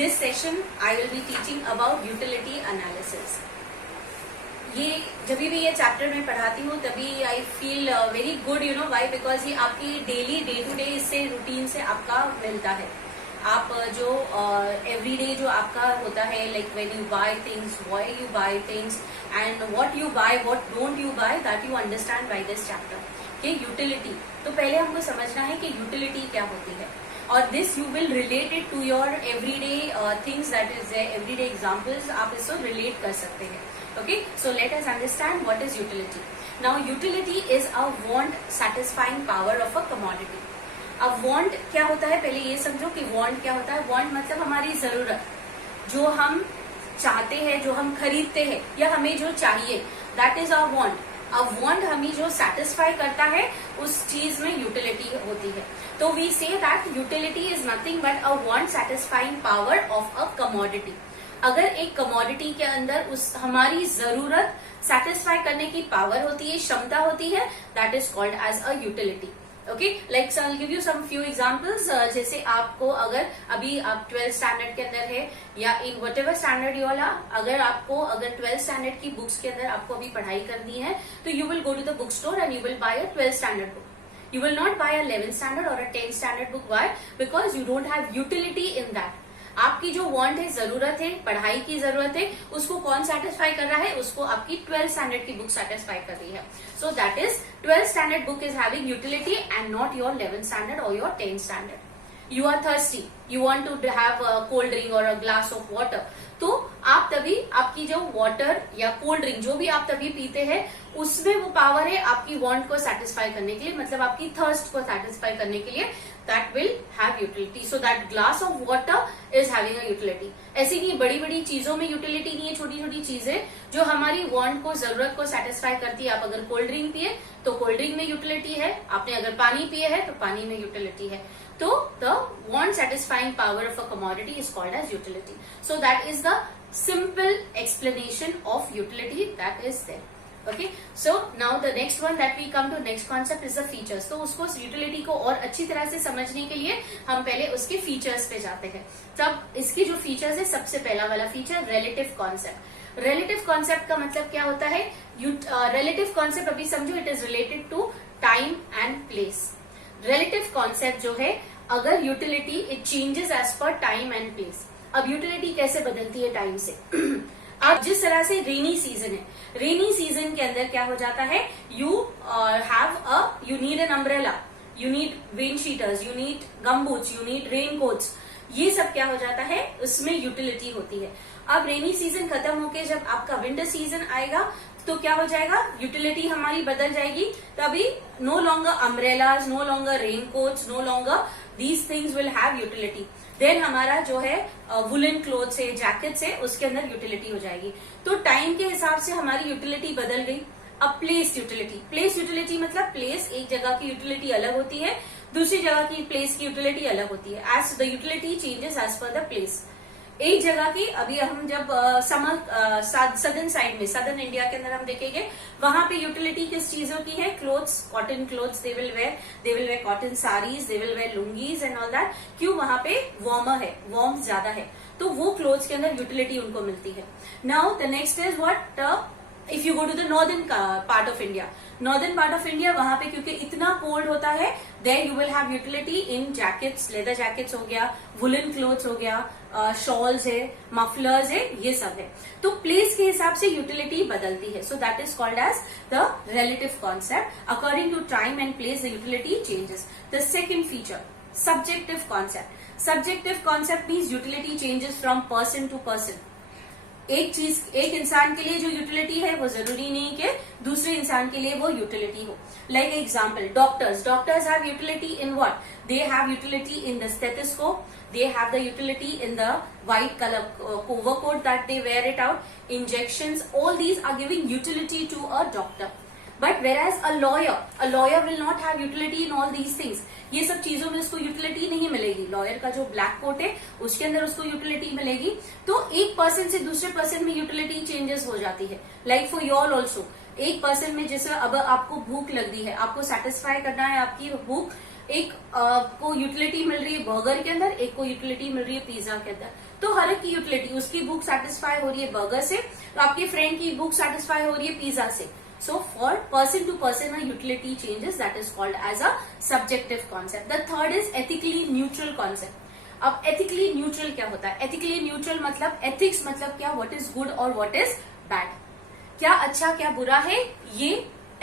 this session, I will be teaching about utility analysis. ये जब भी ये चैप्टर में पढ़ाती हूँ तभी I feel very good, you know why, because ये आपकी डेली डे टू डे इससे रूटीन से आपका मिलता है. आप जो एवरीडे जो आपका होता है, like when you buy things, why you buy things and what you buy, what don't you buy, that you understand by this chapter. कि यूटिलिटी, तो पहले हमको समझना है कि यूटिलिटी क्या होती है, और this you will relate it to your everyday things, that is everyday examples. आप इसको रिलेट कर सकते हैं. Okay, so let us understand what is utility. Now, utility is a want satisfying power of a commodity. अब want क्या होता है, पहले ये समझो कि want क्या होता है. want मतलब हमारी जरूरत, जो हम चाहते हैं, जो हम खरीदते हैं या हमें जो चाहिए, that is our want. अब want हमें जो satisfy करता है उस चीज में utility होती है. तो we say that utility is nothing but a want satisfying power of a commodity. अगर एक कमोडिटी के अंदर उस हमारी जरूरत सेटिस्फाई करने की पावर होती है, क्षमता होती है, that is called as a utility. Okay, like I will give you some few examples. जैसे आपको अगर अभी आप 12th स्टैंडर्ड के अंदर है या in what ever standard you वाला, अगर आपको अगर 12th स्टैंडर्ड की बुक्स के अंदर आपको अभी पढ़ाई करनी है, तो you will go to the book store and you will buy a 12th standard book. You will not buy a 11th standard or a 10th standard book. Why? Because you don't have utility in that. आपकी जो want है, जरूरत है, पढ़ाई की जरूरत है, उसको कौन सेटिस्फाई कर रहा है? उसको आपकी 12th स्टैंडर्ड की बुक सेटिस्फाई कर रही है. So that is 12th standard book is having utility and not your 11th standard और your 10th standard. You are thirsty, you want to have a cold drink or a glass of water. तो आप तभी आपकी जो water या cold drink जो भी आप तभी पीते हैं, उसमें वो पावर है आपकी वांट को सेटिस्फाई करने के लिए, मतलब आपकी थर्स्ट को सेटिस्फाई करने के लिए. That will have utility. So that glass of water is having a utility. ऐसी नहीं बड़ी बड़ी चीजों में यूटिलिटी नहीं है, छोटी छोटी चीजें जो हमारी वांट को, जरूरत को सेटिस्फाई करती है. आप अगर कोल्ड ड्रिंक पिए तो कोल्ड ड्रिंक में यूटिलिटी है, आपने अगर पानी पिए है तो पानी में यूटिलिटी है. So the want satisfying power of a commodity is called as utility. So that is the simple explanation of utility that is there. Okay. So now the next one that we come to, next concept is the features. तो उसको utility को और अच्छी तरह से समझने के लिए हम पहले उसके features पे जाते हैं. तब इसकी जो features है, सबसे पहला वाला feature relative concept. Relative concept का मतलब क्या होता है? Relative concept अभी समझो, it is related to time and place. Relative concept जो है, अगर utility it changes as per time and place. अब यूटिलिटी कैसे बदलती है टाइम से? अब जिस तरह से रेनी सीजन है, रेनी सीजन के अंदर क्या हो जाता है, you need an umbrella, you need rain cheaters, you need gumboots, you need rain coats. ये सब क्या हो जाता है, उसमें यूटिलिटी होती है. अब रेनी सीजन खत्म होके जब आपका विंटर सीजन आएगा तो क्या हो जाएगा, यूटिलिटी हमारी बदल जाएगी. तभी no longer umbrellas, no longer rain coats, no longer these things will have utility. Then हमारा जो है वुलन क्लोथ्स है, जैकेट्स है, उसके अंदर यूटिलिटी हो जाएगी. तो टाइम के हिसाब से हमारी यूटिलिटी बदल गई. अब प्लेस यूटिलिटी, प्लेस यूटिलिटी मतलब प्लेस, एक जगह की यूटिलिटी अलग होती है, दूसरी जगह की प्लेस की यूटिलिटी अलग होती है. As the utility changes as per the place. एक जगह की, अभी हम जब समर सदर्न साइड में, सदर्न इंडिया के अंदर हम देखेंगे, वहां पे यूटिलिटी किस चीजों की है? Clothes, cotton clothes they will wear cotton saris, they will wear lungis and all that. क्यों? वहां पे वार्मर है, वार्म ज्यादा है, तो वो क्लोथ्स के अंदर यूटिलिटी उनको मिलती है. Now the next is what, if you go to the northern part of India, northern part of India, वहां पे क्योंकि इतना कोल्ड होता है, there you will have utility in jackets, leather jackets हो गया, वुलन क्लोथ्स हो गया, शॉल्स है, मफलर्स है, ये सब है. तो प्लेस के हिसाब से यूटिलिटी बदलती है. So that is called as the relative concept. According to time and place the utility changes. The second feature, subjective concept. Subjective concept means utility changes from person to person. एक चीज, एक इंसान के लिए जो utility है वो जरूरी नहीं कि दूसरे इंसान के लिए वो यूटिलिटी हो. Like example, doctors have utility in what? They have utility in the stethoscope, they have the utility in the white color overcoat that they wear it out. Injections, all these are giving utility to a doctor. But whereas a lawyer will not have utility in all these things. ये सब चीजों में उसको utility नहीं मिलेगी. Lawyer का जो black coat है उसके अंदर उसको यूटिलिटी मिलेगी. तो एक पर्सन से दूसरे पर्सन में यूटिलिटी चेंजेस हो जाती है. लाइक फॉर योर ऑल्सो, एक पर्सन में जैसे अब आपको भूख लगी है, आपको सेटिस्फाई करना है आपकी भूख, एक को यूटिलिटी मिल रही है बर्गर के अंदर, एक को यूटिलिटी मिल रही है पिज्जा के अंदर. तो हर एक की यूटिलिटी, उसकी भूख सेटिस्फाई हो रही है बर्गर से, तो आपके फ्रेंड की भूख सेटिस्फाई हो रही है पिज्जा से. So for person to person, a utility changes, that is called as a subjective concept. The third is ethically neutral concept. अब ethically neutral क्या होता है? Ethically neutral मतलब ethics मतलब क्या? What is good और what is bad? क्या अच्छा क्या बुरा है, ये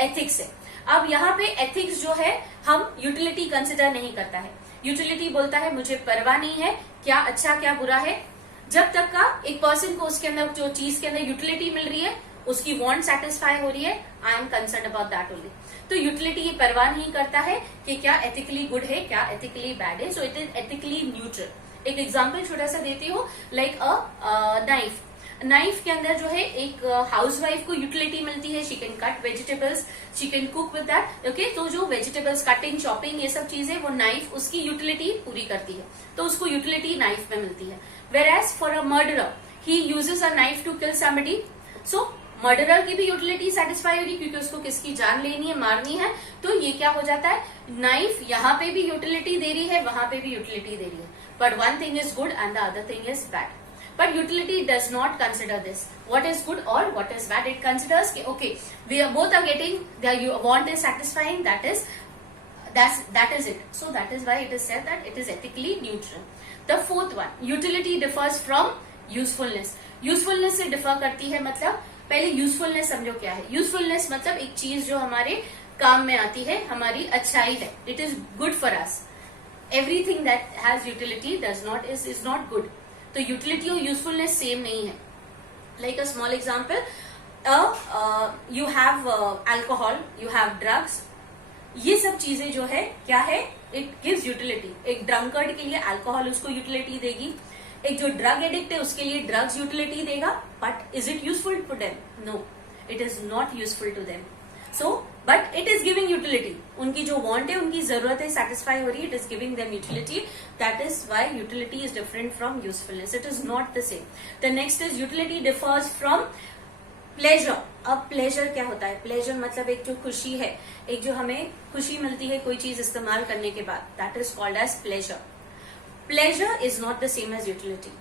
ethics है. अब यहाँ पे ethics जो है हम utility consider नहीं करता है. Utility बोलता है मुझे परवाह नहीं है क्या अच्छा क्या बुरा है, जब तक का एक पर्सन को उसके अंदर जो चीज के अंदर यूटिलिटी मिल रही है, उसकी वांट सेटिस्फाई हो रही है, I am concern about that only. तो यूटिलिटी ये परवाह नहीं करता है कि क्या एथिकली गुड है क्या एथिकली बैड है. So it is ethically neutral. एक एग्जांपल छोटा सा देती हूँ, लाइक अ नाइफ. नाइफ के अंदर जो है एक हाउसवाइफ को यूटिलिटी मिलती है, she can cut vegetables, she can cook with that. Okay, तो जो वेजिटेबल्स कटिंग चॉपिंग ये सब चीजें वो नाइफ उसकी यूटिलिटी पूरी करती है, तो उसको यूटिलिटी नाइफ में मिलती है. Whereas for a murderer, he uses a knife to kill somebody. So murderer की भी यूटिलिटी सेटिस्फाई हो रही क्योंकि उसको किसकी जान लेनी है, मारनी है. तो ये क्या हो जाता है, नाइफ यहाँ पे भी यूटिलिटी दे रही है, वहां पे भी यूटिलिटी दे रही है. But one thing is good and the other thing is bad. But utility does not consider this what is good और what is bad. It considers कि okay we are both are getting the want is satisfying, that is it. So that is why it is said that it is ethically neutral. The fourth one, utility differs from usefulness. Usefulness से differ करती है, मतलब पहले usefulness समझो क्या है. Usefulness मतलब एक चीज जो हमारे काम में आती है, हमारी अच्छाई है. It is good for us. Everything that has utility is not good. तो utility और usefulness same नहीं है. Like a small example, you have alcohol, you have drugs. ये सब चीजें जो है क्या है, इट गिव्स यूटिलिटी. एक ड्रंकर्ड के लिए अल्कोहल उसको यूटिलिटी देगी, एक जो ड्रग एडिक्ट है उसके लिए ड्रग्स यूटिलिटी देगा. But is it useful to them? No, it is not useful to them. So but it is giving utility. उनकी जो वांट है, उनकी जरूरत है, सेटिस्फाई हो रही है, it is giving them utility. That is why utility is different from usefulness. It is not the same. The next is utility differs from pleasure. अब प्लेजर क्या होता है? प्लेजर मतलब एक जो खुशी है, एक जो हमें खुशी मिलती है कोई चीज इस्तेमाल करने के बाद, that is called as pleasure. Pleasure is not the same as utility.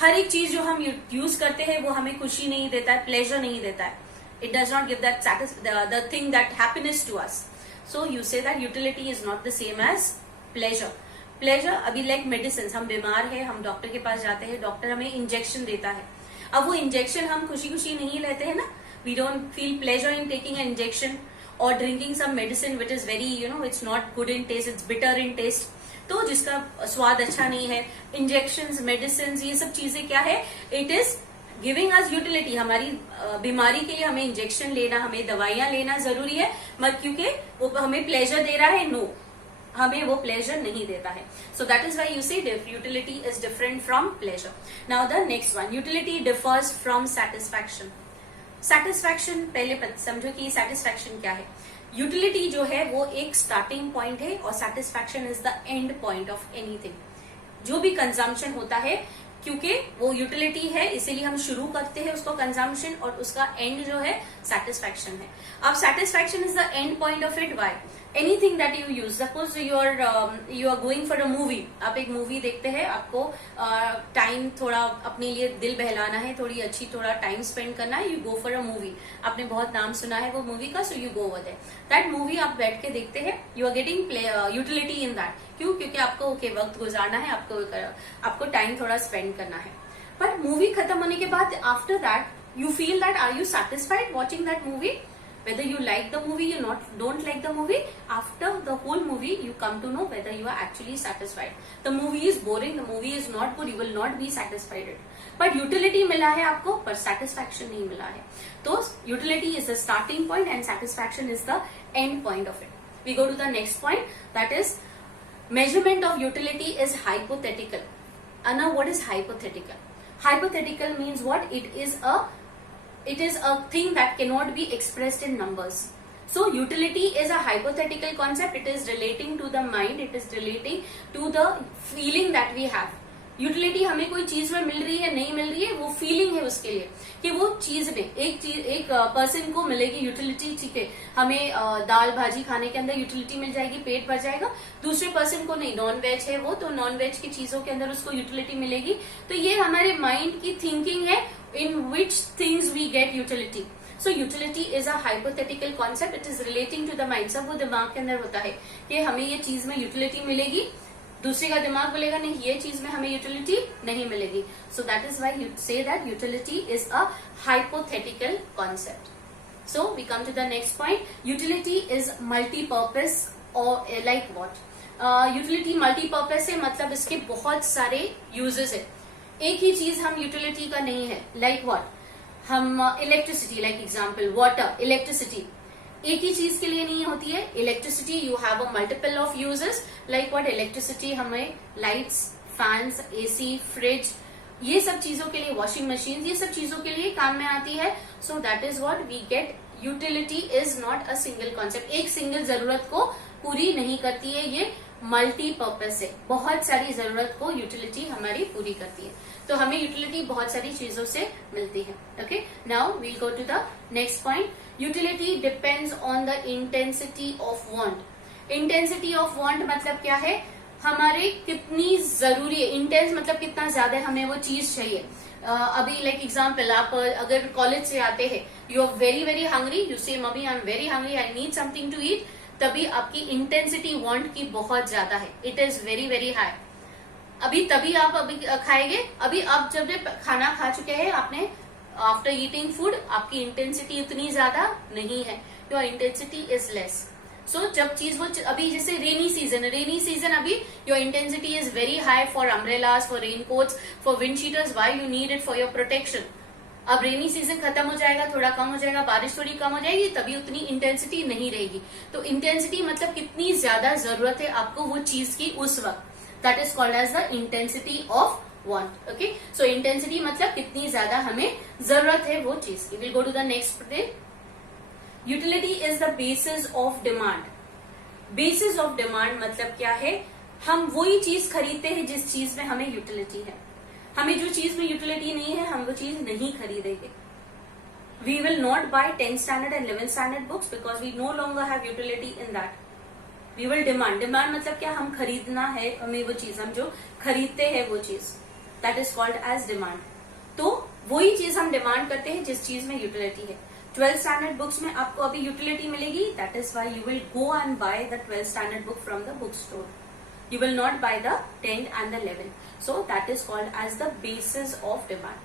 हर एक चीज जो हम यूज करते हैं वो हमें खुशी नहीं देता है, प्लेजर नहीं देता है. It does not give that the thing that happiness to us. So you say that utility is not the same as pleasure. Pleasure अभी लाइक मेडिसिन, हम बीमार है, हम डॉक्टर के पास जाते हैं, डॉक्टर हमें इंजेक्शन देता है. अब वो इंजेक्शन हम खुशी खुशी नहीं लेते हैं ना. We don't feel pleasure in taking an injection और drinking some medicine which is very it's not good in taste, it's bitter in taste. तो जिसका स्वाद अच्छा नहीं है. इंजेक्शन, मेडिसिन, ये सब चीजें क्या है, it is giving us utility. हमारी बीमारी के लिए हमें इंजेक्शन लेना, हमें दवाइयां लेना जरूरी है, मत क्योंकि वो हमें प्लेजर दे रहा है. नो, हमें वो प्लेजर नहीं देता है. So that is why you say utility is different from pleasure. Now the next one, utility differs from satisfaction. Satisfaction पहले समझो कि सेटिस्फैक्शन क्या है. यूटिलिटी जो है वो एक स्टार्टिंग पॉइंट है और satisfaction is the end point of anything. जो भी कंजम्पशन होता है, क्योंकि वो यूटिलिटी है इसीलिए हम शुरू करते हैं उसको कंजम्पशन, और उसका एंड जो है सेटिस्फैक्शन है. अब satisfaction is the end point of it. Why? Anything that you use, suppose you are going for a movie. आप एक मूवी देखते हैं, आपको टाइम थोड़ा अपने लिए दिल बहलाना है, थोड़ी अच्छी थोड़ा टाइम स्पेंड करना है, you go for a movie. आपने बहुत नाम सुना है वो मूवी का, so you go over there. That movie आप बैठ के देखते हैं, you are getting utility in that. क्यों? क्योंकि आपको वक्त गुजारना है, आपको टाइम थोड़ा स्पेंड करना है. पर मूवी खत्म होने के बाद after that you feel that are you satisfied watching that movie? Whether you like the movie, you don't like the movie, after the whole movie you come to know whether you are actually satisfied. The movie is boring, the movie is not good, you will not be satisfied. But utility मिला है आपको, पर satisfaction नहीं मिला है. तो utility is the starting point and satisfaction is the end point of it. We go to the next point, that is measurement of utility is hypothetical. Now what is hypothetical? Hypothetical means what? It is a thing that cannot be expressed in numbers. So utility is a hypothetical concept. It is relating to the mind. It is relating to the feeling that we have. Utility हमें कोई चीज में मिल रही है नहीं मिल रही है, वो फीलिंग है उसके लिए कि वो चीज में एक पर्सन को मिलेगी यूटिलिटी, ठीक है, हमें दाल भाजी खाने के अंदर यूटिलिटी मिल जाएगी, पेट भर जाएगा। दूसरे पर्सन को नहीं, नॉन वेज है वो, तो नॉन वेज की चीजों के अंदर उसको यूटिलिटी मिलेगी। तो ये हमारे माइंड की थिंकिंग है in which things we get utility. So utility is a hypothetical concept, it is relating to the mind. सब वो दिमाग के अंदर होता है कि हमें ये चीज में यूटिलिटी मिलेगी, दूसरे का दिमाग बोलेगा नहीं ये चीज में हमें यूटिलिटी नहीं मिलेगी। So that is why you say that utility is a hypothetical concept. So we come to the next point, utility is multipurpose और लाइक व्हाट। यूटिलिटी मल्टीपर्पज है, मतलब इसके बहुत सारे यूजेस है, एक ही चीज हम यूटिलिटी का नहीं है। लाइक व्हाट, हम electricity, like example water, electricity एक ही चीज के लिए नहीं होती है। Electricity you have a multiple of uses, like what, electricity हमें लाइट्स, फैंस, एसी, फ्रिज, ये सब चीजों के लिए, वॉशिंग मशीन, ये सब चीजों के लिए काम में आती है। So that is what we get. Utility is not a single concept, एक सिंगल जरूरत को पूरी नहीं करती है, ये मल्टीपर्पज है, बहुत सारी जरूरत को यूटिलिटी हमारी पूरी करती है। तो हमें यूटिलिटी बहुत सारी चीजों से मिलती है। Okay, now we'll go to the next point, utility depends on the intensity of want. Intensity of want मतलब क्या है, हमारे कितनी जरूरी है, इंटेंस मतलब कितना ज्यादा हमें वो चीज चाहिए। अभी लाइक एग्जाम्पल, आप अगर कॉलेज से आते हैं, you are very very hungry, you say mummy I am very hungry, I need something to eat, तभी आपकी इंटेंसिटी वांट की बहुत ज्यादा है, it is very very high. तभी आप अभी खाएंगे, अभी आप जब खाना खा चुके हैं आपने, आफ्टर ईटिंग फूड, आपकी इंटेंसिटी इतनी ज्यादा नहीं है, your intensity is less. So जब चीज वो अभी जैसे रेनी सीजन अभी your intensity is very high for umbrellas, for raincoats, for windcheaters, why you need it for your protection. अब रेनी सीजन खत्म हो जाएगा, थोड़ा कम हो जाएगा, बारिश थोड़ी कम हो जाएगी, तभी उतनी इंटेंसिटी नहीं रहेगी। तो इंटेंसिटी मतलब कितनी ज्यादा जरूरत है आपको वो चीज की उस वक्त, that is called as the intensity of want. Okay, so intensity मतलब कितनी ज्यादा हमें जरूरत है वो चीज की। Will go to the next day, utility is the basis of demand. Basis of demand मतलब क्या है, हम वही चीज खरीदते हैं जिस चीज में हमें यूटिलिटी है। हमें जो चीज में यूटिलिटी नहीं है, हम वो चीज नहीं खरीदेंगे। We will not buy 10th standard and 11th standard books because we no longer have utility in that. We will demand. Demand मतलब क्या, हम खरीदना है हमें वो चीज, हम जो खरीदते हैं वो चीज, that is called as demand. तो वही चीज हम डिमांड करते हैं जिस चीज में यूटिलिटी है। 12th स्टैंडर्ड बुक्स में आपको अभी यूटिलिटी मिलेगी, that is why you will go and by the 12th standard book from the book store. You will not buy the 10th and the 11th. So that is called as the basis of demand.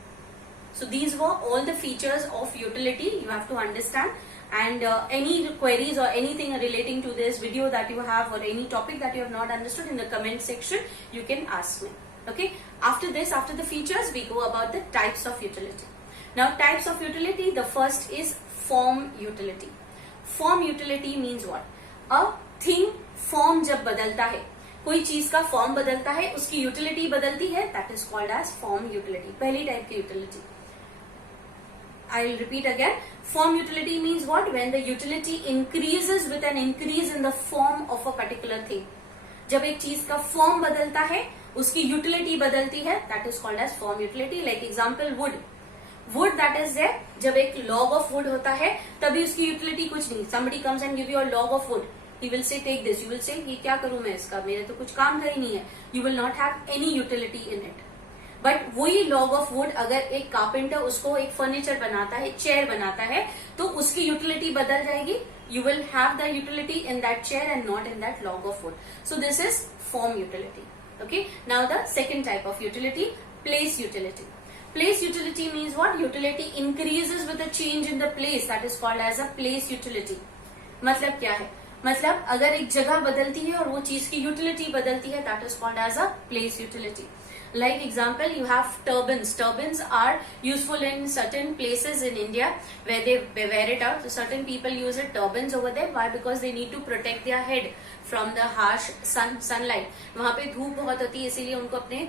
So these were all the features of utility you have to understand. And any queries or anything relating to this video that you have or any topic that you have not understood, in the comment section you can ask me. Okay. After this, after the features, we go about the types of utility. Now types of utility, the first is form utility. Form utility means what? A thing form जब बदलता है, कोई चीज का form बदलता है, उसकी utility बदलती है, that is called as form utility. पहली टाइप की utility, I will repeat again, form utility means what, when the utility increases with an increase in the form of a particular thing. जब एक चीज का form बदलता है, उसकी utility बदलती है, that is called as form utility. Like example would that is there, जब एक लॉग ऑफ वुड होता है तभी उसकी यूटिलिटी कुछ नहीं। somebody comes and give you a log of wood, he will say take this, you will say ये क्या करूं मैं इसका, मेरे तो कुछ काम का ही नहीं है, you will not have any utility in it. But वही लॉग ऑफ वुड अगर एक कारपेंटर उसको एक फर्नीचर बनाता है, चेयर बनाता है, तो उसकी यूटिलिटी बदल जाएगी, you will have the utility in that chair and not in that log of wood. So this is form utility. Okay, now the second type of utility, place utility. Place utility means what? Utility increases with a change in the place, that is called as a place utility. मतलब क्या है, मतलब अगर एक जगह बदलती है और वो चीज की यूटिलिटी बदलती है, that is called as a place utility. Like example, you have turbans. Turbans are useful in certain places in India where they wear it out. So certain people use it turbans over there. Why? Because they need to protect their head from the harsh sunlight. वहाँ पे धूप बहुत होती है, इसीलिए उनको अपने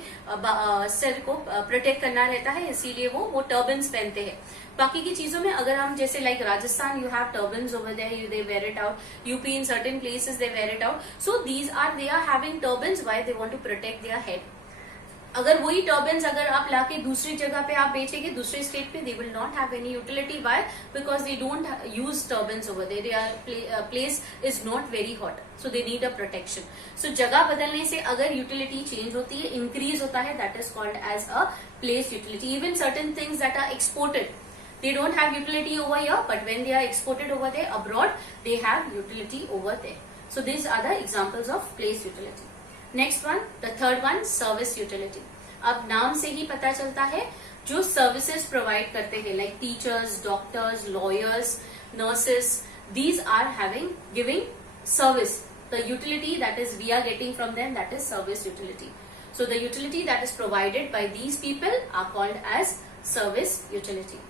सिर को प्रोटेक्ट करना रहता है, इसीलिए वो टर्बन्स पहनते हैं। बाकी की चीजों में अगर हम जैसे like Rajasthan, you have turbans over there, they wear it out. UP in certain places they wear it out. So these are, they are having turbans, why? They want to protect their head. अगर वही turbines अगर आप लाके दूसरी जगह पे आप बेचेंगे, दूसरे स्टेट पे, they will not have any utility. Why? Because they don't use turbines over there. Their place is not very hot, so they need a protection. So जगह बदलने से अगर यूटिलिटी चेंज होती है, इंक्रीज होता है, that is called as a place utility. Even certain things that are exported, they don't have utility over here, but when they are exported over there abroad, they have utility over there. So these are the examples of place utility. Next one, the third one, service utility. अब नाम से ही पता चलता है जो services provide करते हैं, like teachers, doctors, lawyers, nurses, these are giving service. The utility that is we are getting from them, that is service utility. So the utility that is provided by these people are called as service utility.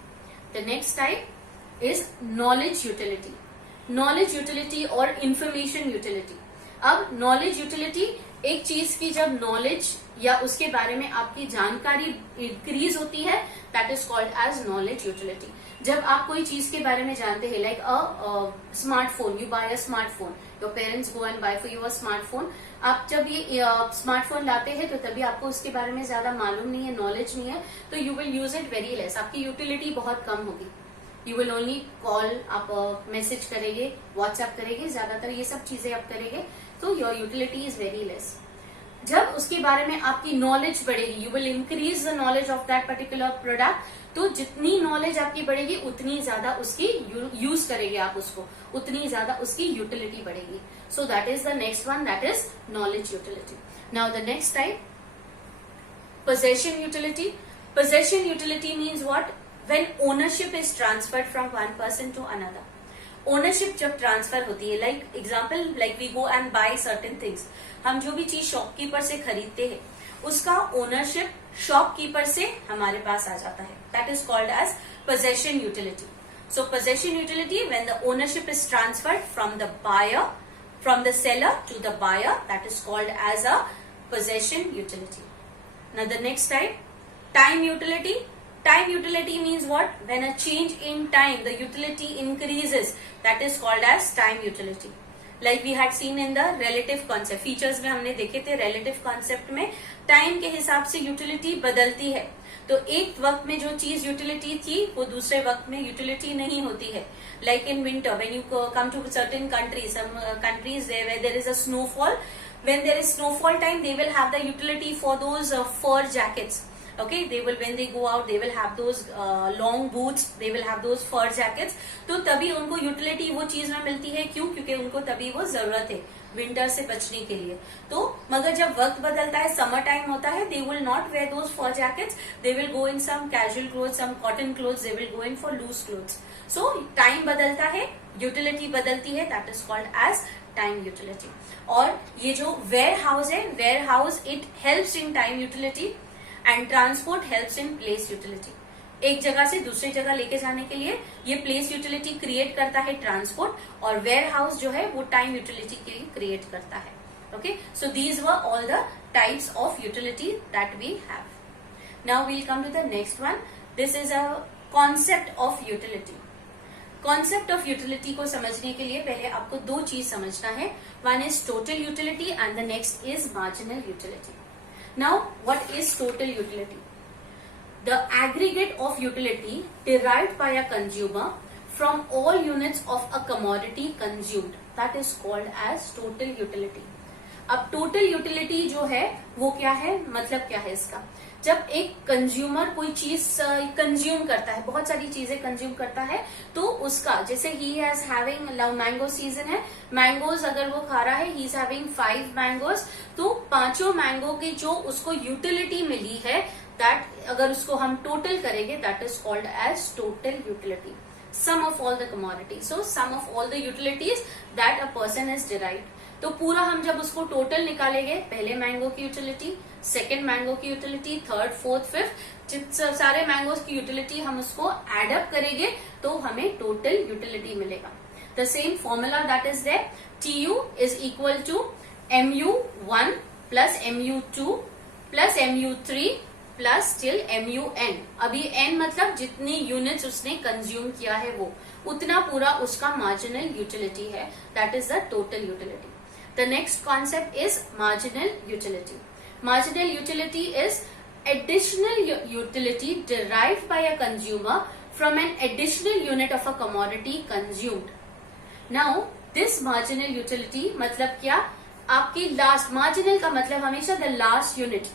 The next type is knowledge utility. Knowledge utility और information utility. अब knowledge utility, एक चीज की जब knowledge या उसके बारे में आपकी जानकारी इंक्रीज होती है, that is called as knowledge utility. जब आप कोई चीज के बारे में जानते हैं, like a smartphone, you buy a smartphone, your parents go and buy for you a smartphone. आप जब ये स्मार्टफोन लाते हैं तो तभी आपको उसके बारे में ज्यादा मालूम नहीं है, नॉलेज नहीं है, तो you will use it very less. आपकी यूटिलिटी बहुत कम होगी. यू विल ओनली कॉल, आप मैसेज करेंगे, व्हाट्सएप करेंगे, ज्यादातर ये सब चीजें आप करेंगे, तो your utility is very less. जब उसके बारे में आपकी नॉलेज बढ़ेगी, you will increase the knowledge of that particular product, तो जितनी नॉलेज आपकी बढ़ेगी उतनी ज्यादा उसकी यूज करेंगे आप उसको, उतनी ज्यादा उसकी यूटिलिटी बढ़ेगी. सो that is the next one, that is knowledge utility. Now the next type, possession utility. Possession utility means what? When ownership is transferred from one person to another. Ownership जब transfer होती है, like example, like we go and buy certain things, हम जो भी चीज shopkeeper से खरीदते हैं उसका ओनरशिप शॉपकीपर से हमारे पास आ जाता है, that is called as possession utility. So possession utility, when the ownership is transferred from the buyer, from the seller to the buyer, that is called as a possession utility. Now the next type, time utility. Time utility means what? When a change in time, the utility increases, that is called as time utility. Like we had seen in the relative concept, features में हमने देखे थे, relative concept में time के हिसाब से utility बदलती है. तो एक वक्त में जो चीज यूटिलिटी थी वो दूसरे वक्त में यूटिलिटी नहीं होती है. Like in winter, when you come to certain countries, some countries there where there is a snowfall, when there is snowfall time, they will have the utility for those fur jackets. Okay, they will, when they go out, they will have those long boots, they will have those fur jackets. तो तभी उनको utility वो चीज में मिलती है. क्यों? क्योंकि उनको तभी वो जरूरत है विंटर से बचने के लिए. तो मगर जब वक्त बदलता है, समर टाइम होता है, they will not wear those fur jackets, they will go in some casual clothes, some cotton clothes, they will go in for loose clothes. So time बदलता है, यूटिलिटी बदलती है, that is called as time utility. और ये जो warehouse है, warehouse it helps in time utility and transport helps in place utility. एक जगह से दूसरी जगह लेके जाने के लिए ये प्लेस यूटिलिटी क्रिएट करता है ट्रांसपोर्ट, और वेयर हाउस जो है वो टाइम यूटिलिटी के लिए क्रिएट करता है. Okay, so these were all the types of utility that we have. Now we'll come to the next one. This is a concept of utility. Concept of utility को समझने के लिए पहले आपको दो चीज समझना है. One is total utility and the next is marginal utility. Now, what is total utility? The aggregate of utility derived by a consumer from all units of a commodity consumed. That is called as total utility. अब total utility जो है वो क्या है, मतलब क्या है इसका? जब एक कंज्यूमर कोई चीज कंज्यूम करता है, बहुत सारी चीजें कंज्यूम करता है, तो उसका, जैसे he has having, mango season है, मैंगोज अगर वो खा रहा है, ही इज हैविंग 5 मैंगोज, तो 5 मैंगो की जो उसको यूटिलिटी मिली है, दैट अगर उसको हम टोटल करेंगे, that is called as total utility. Sum of all the commodity, so sum of all the utilities that a person is derived. तो पूरा हम जब उसको टोटल निकालेंगे, पहले मैंगो की यूटिलिटी, सेकेंड मैंगो की यूटिलिटी, थर्ड, फोर्थ, फिफ्थ, सारे मैंगोज की यूटिलिटी हम उसको एड अप करेंगे तो हमें टोटल यूटिलिटी मिलेगा. The same formula that is there, TU is equal to MU1 plus MU2 plus MU3 plus till MUN. अभी N मतलब जितनी यूनिट्स उसने कंज्यूम किया है वो, उतना पूरा उसका मार्जिनल यूटिलिटी है, that is the total utility. The next concept is marginal utility. Marginal utility is additional utility derived by a consumer from an additional unit of a commodity consumed. Now this marginal utility मतलब क्या, आपकी last, marginal का मतलब हमेशा the last unit,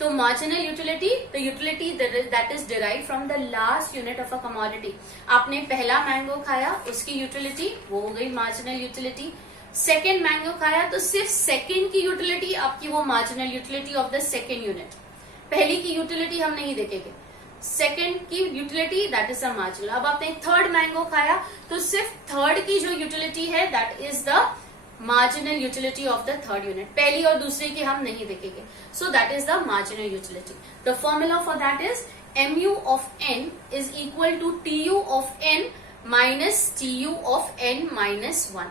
तो marginal utility the utility that is derive from the last unit of a commodity. आपने पहला mango खाया, उसकी यूटिलिटी वो हो गई मार्जिनल यूटिलिटी. सेकेंड मैंगो खाया तो सिर्फ सेकेंड की यूटिलिटी आपकी वो marginal utility of the second unit. पहली की यूटिलिटी हम नहीं देखेंगे, सेकेंड की utility that is a marginal. अब आपने थर्ड मैंगो खाया तो सिर्फ थर्ड की जो यूटिलिटी है that is the marginal utility of the third unit. पहली और दूसरे की हम नहीं देखेंगे. So that is the marginal utility. The formula for that is mu of n is equal to tu of n minus tu of n minus 1.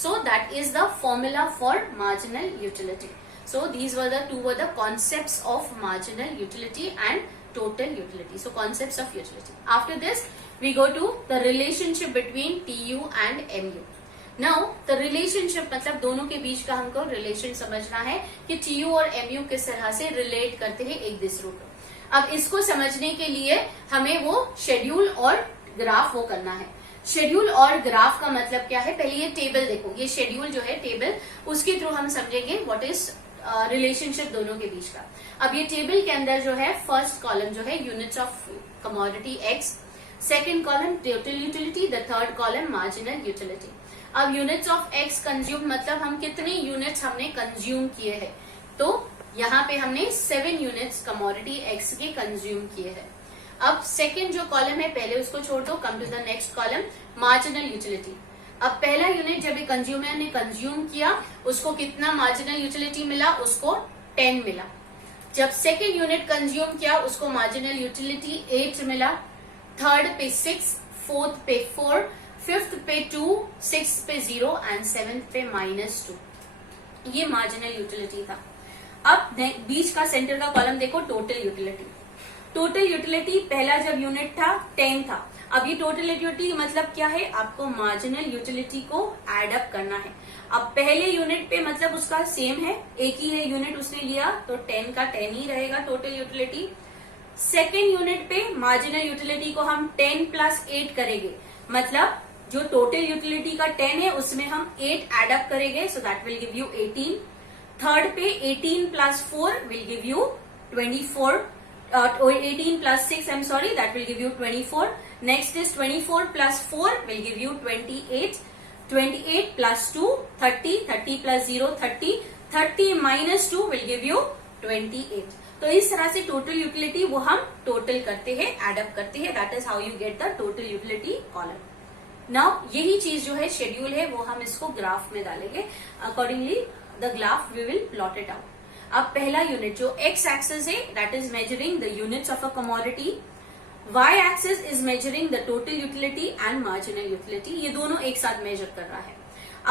So that is the formula for marginal utility. So these were the concepts of marginal utility and total utility. So concepts of utility. After this we go to the relationship between TU and MU. Now the relationship मतलब दोनों के बीच का हमको relation समझना है कि TU और MU किस तरह से रिलेट करते हैं एक दूसरे को. अब इसको समझने के लिए हमें वो शेड्यूल और ग्राफ वो करना है. शेड्यूल और ग्राफ का मतलब क्या है, पहले ये टेबल देखो, ये शेड्यूल जो है टेबल, उसके थ्रू हम समझेंगे व्हाट इज रिलेशनशिप दोनों के बीच का. अब ये टेबल के अंदर जो है फर्स्ट कॉलम जो है units of commodity x, second column total utility, the third column marginal utility. अब यूनिट्स ऑफ x कंज्यूम मतलब हम कितने यूनिट्स हमने कंज्यूम किए हैं, तो यहाँ पे हमने 7 यूनिट्स कमोडिटी x के कंज्यूम किए हैं. अब सेकेंड जो कॉलम है पहले उसको छोड़ दो, come to the next column marginal utility. अब पहला यूनिट जब कंज्यूमर ने कंज्यूम किया उसको कितना मार्जिनल यूटिलिटी मिला, उसको 10 मिला. जब सेकेंड यूनिट कंज्यूम किया उसको मार्जिनल यूटिलिटी 8 मिला. थर्ड पे 6, फोर्थ पे 4, फिफ्थ पे 2, सिक्स पे 0 एंड सेवेंथ पे -2. ये मार्जिनल यूटिलिटी था. अब बीच का सेंटर का कॉलम देखो, टोटल यूटिलिटी. टोटल यूटिलिटी पहला जब यूनिट था 10 था. अब ये टोटल यूटिलिटी मतलब क्या है, आपको मार्जिनल यूटिलिटी को एड अप करना है. अब पहले यूनिट पे मतलब उसका सेम है, एक ही है यूनिट उसने लिया तो 10 का 10 ही रहेगा टोटल यूटिलिटी. सेकेंड यूनिट पे मार्जिनल यूटिलिटी को हम 10 प्लस 8 करेंगे, मतलब जो टोटल यूटिलिटी का 10 है उसमें हम 8 एड अप करेंगे, so that will give you 18. Third पे 18 plus 4 will give you 24. 18 plus 6, I'm sorry, that will give you 24. Next is 24 plus 4 will give you 28. 28 plus 2, 30. 30 plus 0, 30. 30 minus 2 will give you 28. तो इस तरह से total utility वो हम total करते हैं, add up करते हैं. That is how you get the total utility column. Now यही चीज जो है शेड्यूल है वो हम इसको ग्राफ में डालेंगे. Accordingly the graph we will plot it out. अब पहला यूनिट जो x एक्सिस है that is measuring the units of a commodity, y axis is measuring the total utility and marginal utility. ये दोनों एक साथ मेजर कर रहा है.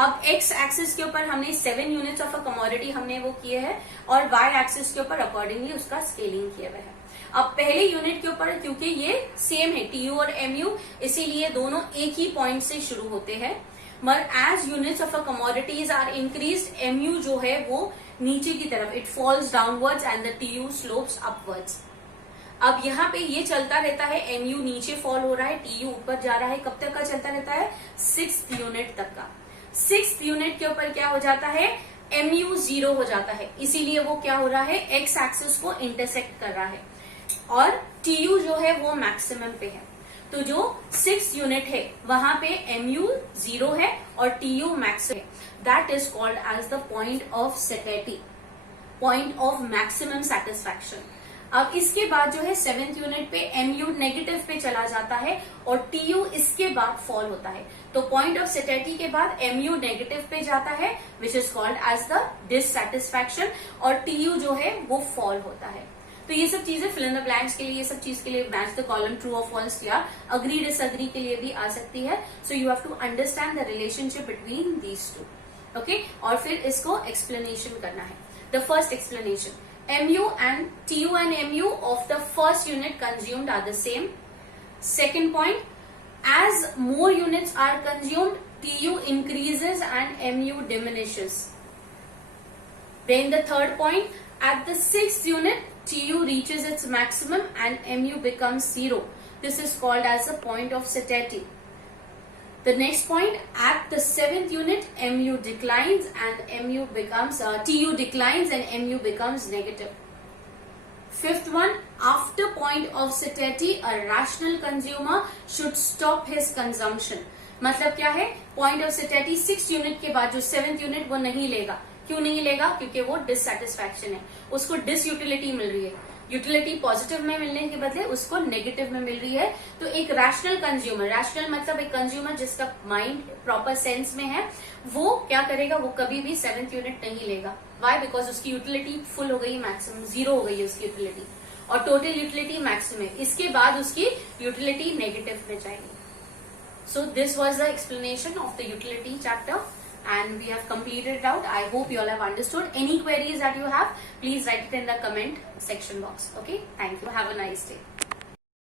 अब x एक्सिस के ऊपर हमने 7 यूनिट्स ऑफ अ कमोडिटी हमने वो किए हैं और y एक्सिस के ऊपर अकॉर्डिंगली उसका स्केलिंग किया हुआ है. अब पहले यूनिट के ऊपर क्योंकि ये सेम है TU और MU, इसीलिए दोनों एक ही पॉइंट से शुरू होते हैं. मगर as units of a commodities are increase, MU जो है वो नीचे की तरफ it falls downwards and the TU slopes upwards. अब यहाँ पे ये चलता रहता है, MU नीचे फॉल हो रहा है, TU ऊपर जा रहा है. कब तक का चलता रहता है, 6th यूनिट तक का. 6th यूनिट के ऊपर क्या हो जाता है, MU 0 हो जाता है, इसीलिए वो क्या हो रहा है, x एक्सिस को इंटरसेक्ट कर रहा है और TU जो है वो मैक्सिमम पे है. तो जो 6th यूनिट है वहां पे MU 0 है और TU मैक्स है. That is called as the point of satiety, point of maximum satisfaction. अब इसके बाद जो है 7th यूनिट पे MU नेगेटिव पे चला जाता है और TU इसके बाद फॉल होता है. तो पॉइंट ऑफ सेटेटी के बाद MU नेगेटिव पे जाता है which is called as the dissatisfaction और TU जो है वो फॉल होता है. तो ये सब चीजें फिल इन द ब्लैंक्स के लिए, ये सब चीज के लिए मैच द कॉलम ट्रू और फॉल्स या अग्री डिसअग्री के लिए भी आ सकती है. So you have to understand the relationship between these two. Okay, और फिर इसको एक्सप्लेनेशन करना है. The first explanation, MU and TU and MU of the first unit consumed are the same. Second point, as more units are consumed, TU increases and MU diminishes. Then the third point, at the 6th unit, TU reaches its maximum and MU becomes 0. This is called as a point of satiety. The next point, at the 7th unit, MU declines and MU becomes, TU declines and MU becomes negative. 5th one, after point of satiety, a rational consumer should stop his consumption. मतलब क्या है, point of satiety 6th unit के बाद जो 7th unit वो नहीं लेगा. क्यों नहीं लेगा? क्योंकि वो डिससेटिस्फैक्शन है, उसको डिसयूटिलिटी मिल रही है. यूटिलिटी पॉजिटिव में मिलने के बदले उसको नेगेटिव में मिल रही है. तो एक रैशनल कंज्यूमर, रैशनल मतलब एक कंज्यूमर जिसका माइंड प्रॉपर सेंस में है, वो क्या करेगा, वो कभी भी 7th यूनिट नहीं लेगा. वाई? बिकॉज उसकी यूटिलिटी फुल हो गई, मैक्सिमम 0 हो गई है उसकी यूटिलिटी, और टोटल यूटिलिटी मैक्सिमम है. इसके बाद उसकी यूटिलिटी नेगेटिव में जाएगी. So this was the explanation of the utility chapter and we have completed it out. I hope you all have understood. Any queries that you have, please write it in the comment section box. Okay, thank you. Have a nice day.